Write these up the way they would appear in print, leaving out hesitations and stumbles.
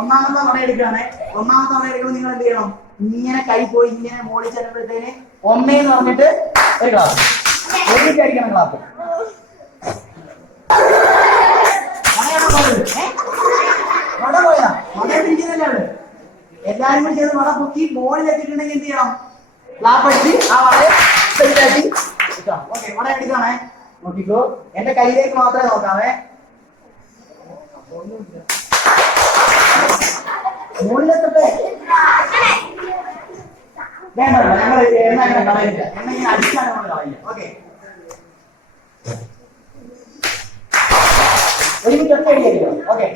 ഒന്നാമത്തെ തവണ എടുക്കുകയാണെ. ഒന്നാമത്തെ തവണ എടുക്കുമ്പോൾ നിങ്ങൾ എന്ത് ചെയ്യണം? ഇങ്ങനെ കൈ പോയി ഇങ്ങനെ മോളിൽ ചെല്ലുമ്പോഴത്തേന് ഒന്നേന്ന് പറഞ്ഞിട്ട് ഒരു ക്ലാസ് ഒരുമിച്ചടിക്കണം. ക്ലാസ് മട പോയാ മട പിടിക്കുന്നതന്നെയാണ്. എല്ലാരും കൂടി ചെയ്ത് മട പൊക്കി മോളിൽ എത്തിയിട്ടുണ്ടെങ്കിൽ എന്ത് ചെയ്യണം? ക്ലാപ്പ് അടിച്ച് ആ വളയെ സെറ്റാക്കി. ഓക്കെ, മട എടുക്കണേ. നോക്കിക്കോ, എന്റെ കയ്യിലേക്ക് മാത്രമേ നോക്കാവേ. മുകളിലെത്തട്ടെ വേണ്ട, ഞങ്ങൾ എണ്ണ അങ്ങനെ കളയില്ല. എണ്ണ ഇങ്ങനെ അടിച്ചാണ് നമ്മൾ കളയില്ല. ഓക്കെ, ഒരുമിച്ച് ഒറ്റ അടിയായിരിക്കും. ഓക്കെ,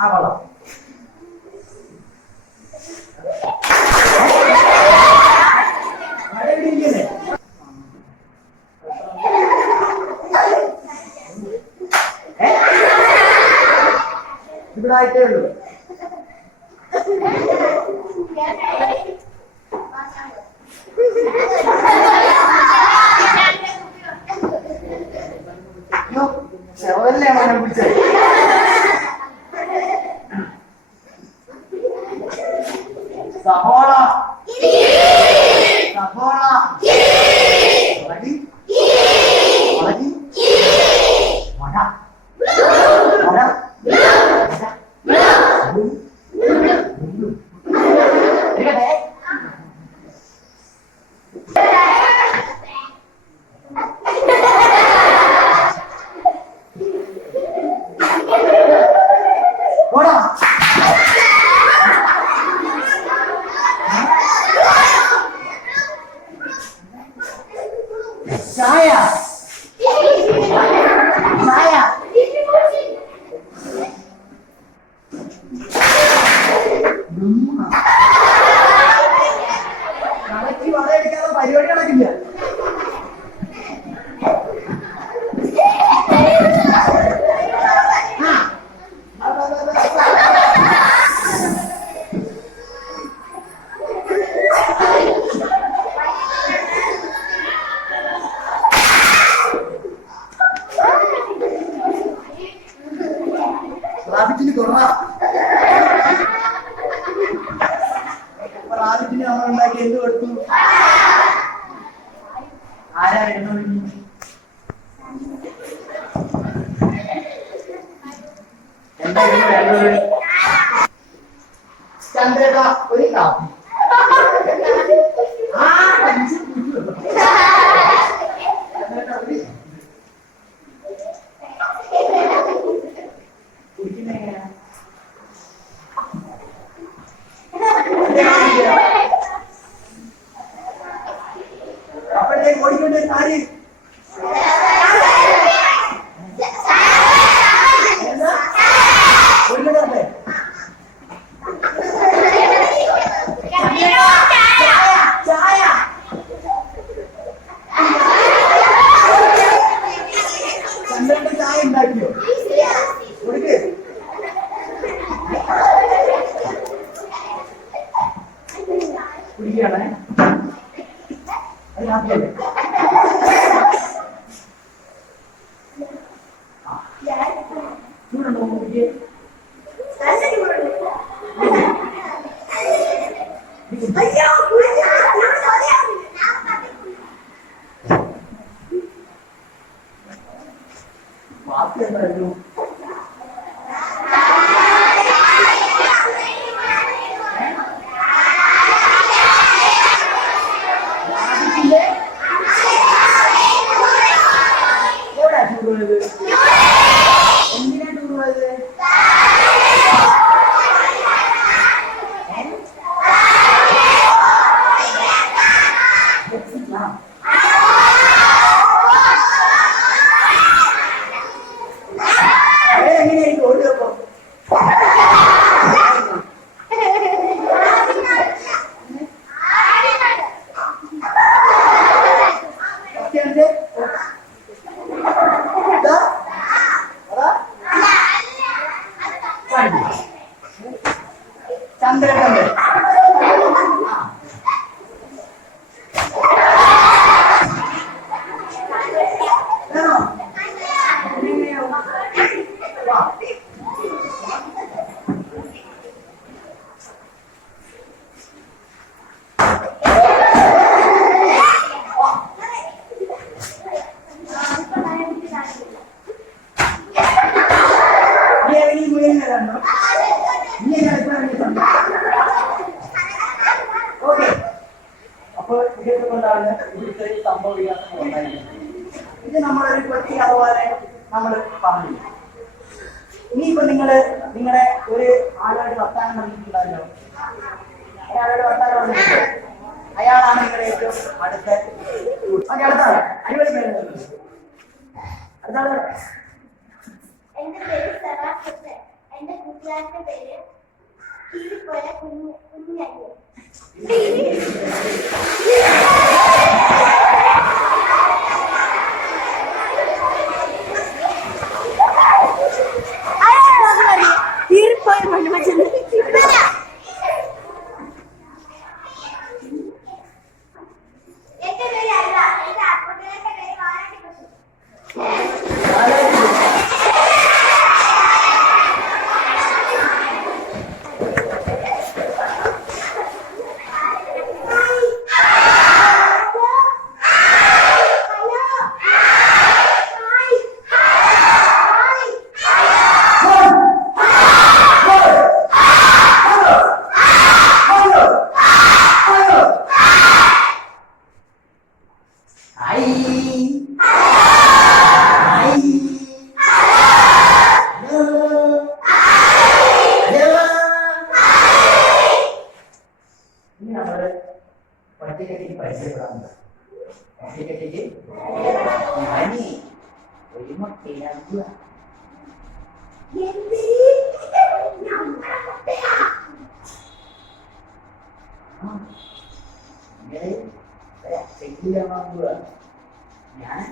ആ കൊള്ളാം. ഇവിടായിട്ടേ ഉള്ളൂ. ചെറുതല്ലേ അവനെ പിടിച്ചത്. സഹോള സഹോള മട മട ചായ ചായ കണക്കി വളരെടുക്കാതെ പരിപാടി നടക്കില്ല. റാബിറ്റിന് കുറവാ. റാബിറ്റിന് നമ്മൾ ഉണ്ടാക്കി എന്ത് കൊടുത്തു? ആരാ എണ്ണ എന്താ വേണ്ടത്? ചന്ദ്രക ഒരു കാപ്പി. അപ്പോഴത്തേക്ക് ഓടിക്കൊണ്ട് ആര് ഓടിക്കൊണ്ടേ ചായ ചന്ദ്രനുണ്ട്. ഓക്കെ, അപ്പോൾ ഇതൊക്കെ കൊണ്ടാണ് ഇവിടുത്തെ സംഭവ വികാസങ്ങൾ ഉണ്ടായിരുന്നത്. ഇത് നമ്മളൊരു പെട്ടി അതുപോലെ നമ്മൾ പറഞ്ഞു. ഇനിയിപ്പോ നിങ്ങളുടെ ഒരു ആളോട് വർത്താനം പറഞ്ഞിട്ടുണ്ടല്ലോ, അയാളോട് വർത്താനം പറഞ്ഞിട്ടുണ്ട്. അയാളാണ് നിങ്ങളുടെ ഏറ്റവും അടുത്ത. ഓക്കെ, അടുത്താണ് അടിപൊളി പേര്. അടുത്താണ്. എന്റെ പേര് സറാഫത്ത്. എന്റെ കൂട്ടുകാരന്റെ പേര് കീഴിപ്പോയ കുഞ്ഞായി. കീഴിപ്പോയ മണ്ണിമച്ചൻ. എന്റെ പേര് അല്ല, എന്റെ കൂട്ടുകാരന്റെ പേര് വാലാട്ടി പശു. പട്ടികട്ടിക്ക് പരിചയപ്പെടാറുണ്ട്. പട്ടികട്ടിക്ക് ഞാനേ ഒരു മുട്ടയിലാകുക. ഞാൻ